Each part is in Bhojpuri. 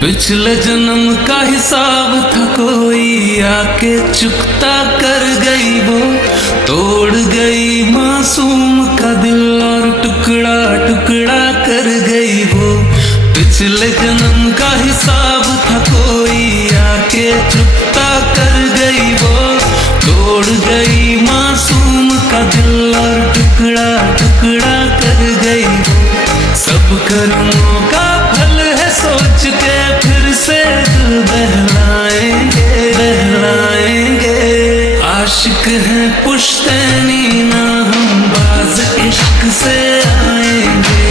पिछले जन्म का हिसाब था कोई आके चुकता कर गई वो, तोड़ गई मासूम का दिल और टुकड़ा टुकड़ा कर गई वो। पिछले जन्म का हिसाब था कोई आके चुकता कर गई वो, तोड़ गई मासूम का दिल और टुकड़ा टुकड़ा कर गई वो। सब कर्मों का फल है सोच के फिर से दिल बहलाएंगे बहलाएंगे। आशिक हैं पुश्तैनी ना हम बाज इश्क से आएंगे।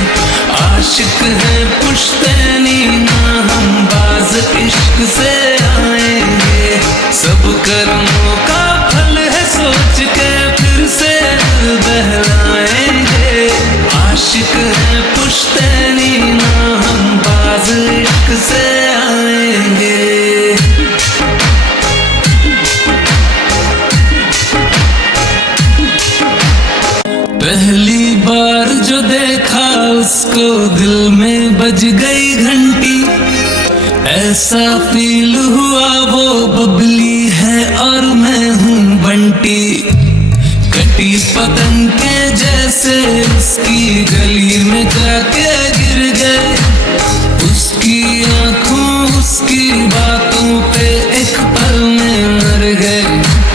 आशिक हैं पुश्तैनी ना हम बाज इश्क से आएंगे। सब कर्मों का फल है सोच के फिर से दिल बहलाएंगे। आशिक हैं पुश्तैनी ना हम बाज इश्क से आएंगे। पहली बार जो देखा उसको दिल में बज गई घंटी। ऐसा फील हुआ वो बबली है और मैं हूँ बंटी। कटी पतंग के जैसे उसकी गली में जाके गिर गए। उसकी आंखों उसकी बातों पे एक पल में मर गए।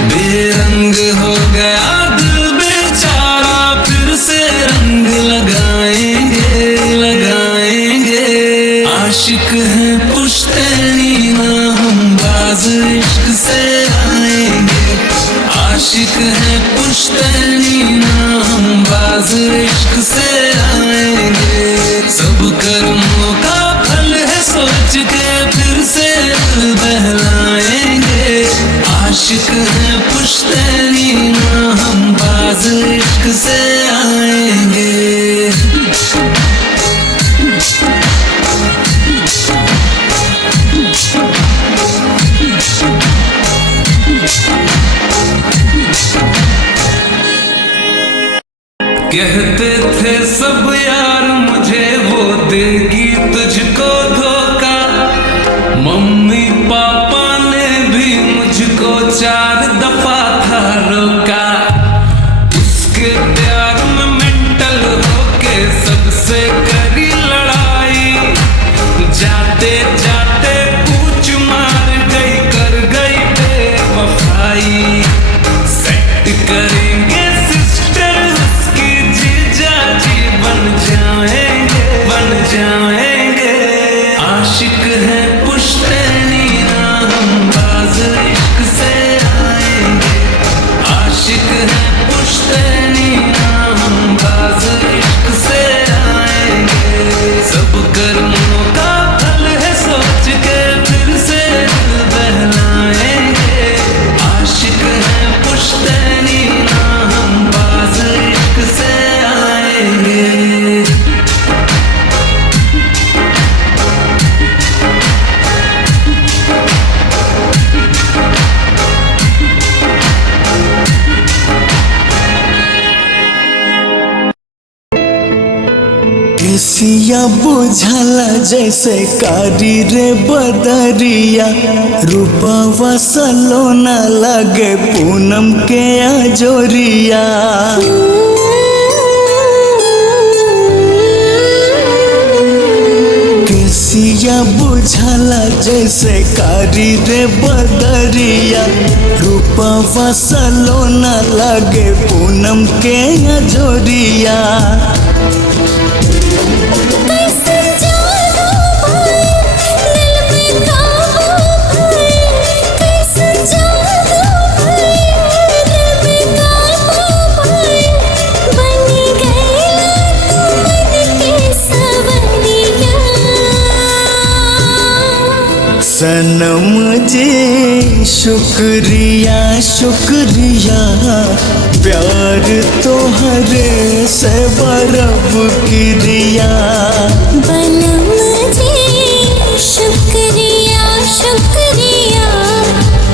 बेरंग हो गया दिल बेचारा फिर से रंग लगाएंगे लगाएंगे। आशिक हैं पुश्तैनी ना हम बाज इश्क से आएंगे। आशिक हैं पुश्तैनी ना हम बाज इश्क से आएंगे। सब कर्मों का फल है सोच के फिर से दिल बहलाएंगे। आशिक हैं पुश्तैनी ना हम बाज इश्क से आएंगे। कहते थे सब यार मुझे वो देगी तुझको धोखा। मम्मी पापा ने भी मुझको 4 दफा था रोका। उसके प्यार में मेंटल होके सबसे करी लड़ाई। जाते जाते पूछ मार गई कर गई बेवफाई। सेट करेंगे बन जाएंगे। आशिक हैं पुश्तैनी ना हम बाज इश्क से आएंगे। आशिक हैं पुश्तैनी ना हम बाज इश्क से आएंगे। सब कर्मों का फल है सोच के फिर से दिल बहलाएंगे। आशिक हैं पुश्तैनी ना हम बाज इश्क से आएंगे। सिया बुझाला जैसे कारी रे बदरिया। रूपवा सलोना लगे पूनम के अजोरिया। सिया बुझाला जैसे कारी रे बदरिया। रूपवा सलोना लगे पूनम के अजोरिया। सनम जी शुक्रिया शुक्रिया। प्यार तोहरे से बरब किरिया। बनम जी शुक्रिया शुक्रिया।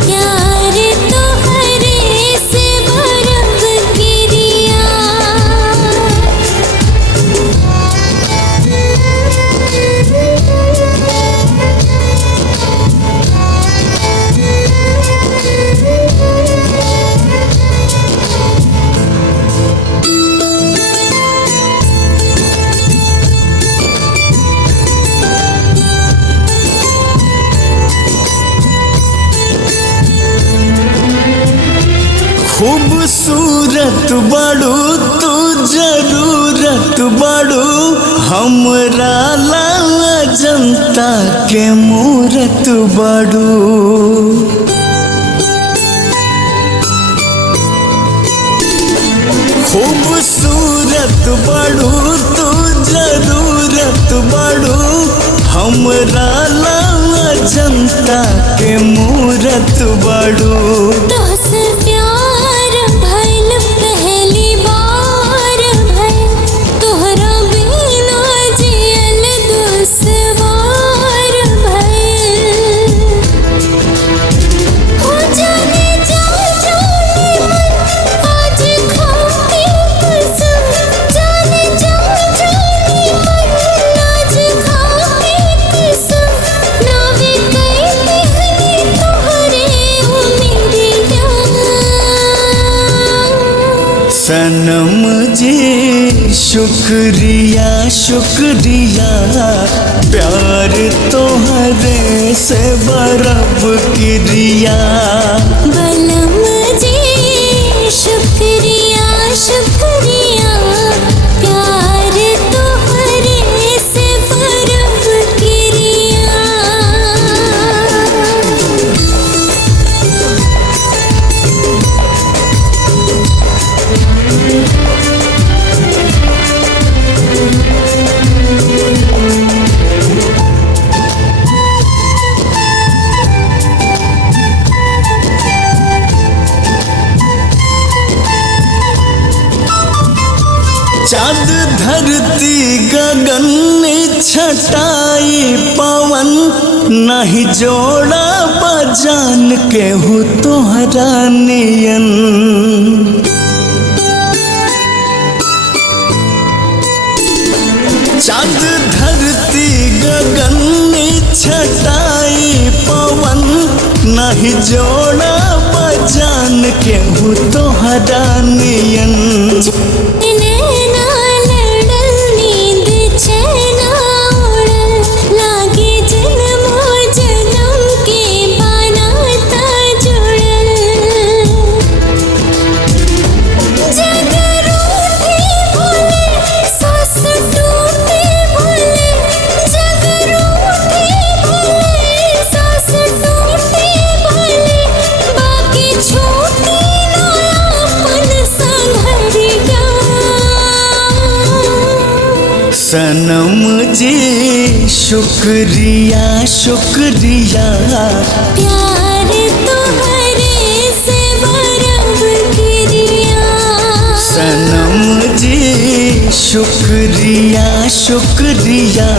प्यार तोहरे से बरब किरिया। खूबसूरत बड़ू तू जरूरत बड़ू हमरा ला जनता के मूरत बड़ू। खूबसूरत बड़ू तू जरूरत बड़ू हमरा ला जनता के मूरत बड़ू। तोहसे प्यार भइल पहली बार भइल, तोहरा बिना जियल दुश्वार भइल। हो जाने जा जाने मन आज खाके कसम, जाने जा जाने मन आज खाके कसम, नावे कहते हैं तोहरे ओ मेरी जान। सनम जी शुक्रिया शुक्रिया प्यार तोहरे से बरब किरिया। बलम जी शुक्रिया शुक्रिया प्यार तोहरे से बरफ किरिया। चाँद धरती गगन छटाई पवन नहीं जोड़ा बजान के हो तोहरा नियन। चाँद धरती गगन छटाई पवन नहीं जोड़ा बजान के हो तोहरा नियन। नैना लड़ल नींद चैना उड़ल, लागे जन्मो जन्म के बनाता जुड़ल। जग रूठे भूले सांस टूटे भूले, जग रूठे भूले सांस टूटे भूले, बाकी छूटे ना अपन संघरिया। सनम जी शुक्रिया शुक्रिया प्यार तोहरे से बरफ किरिया। सनम जी शुक्रिया शुक्रिया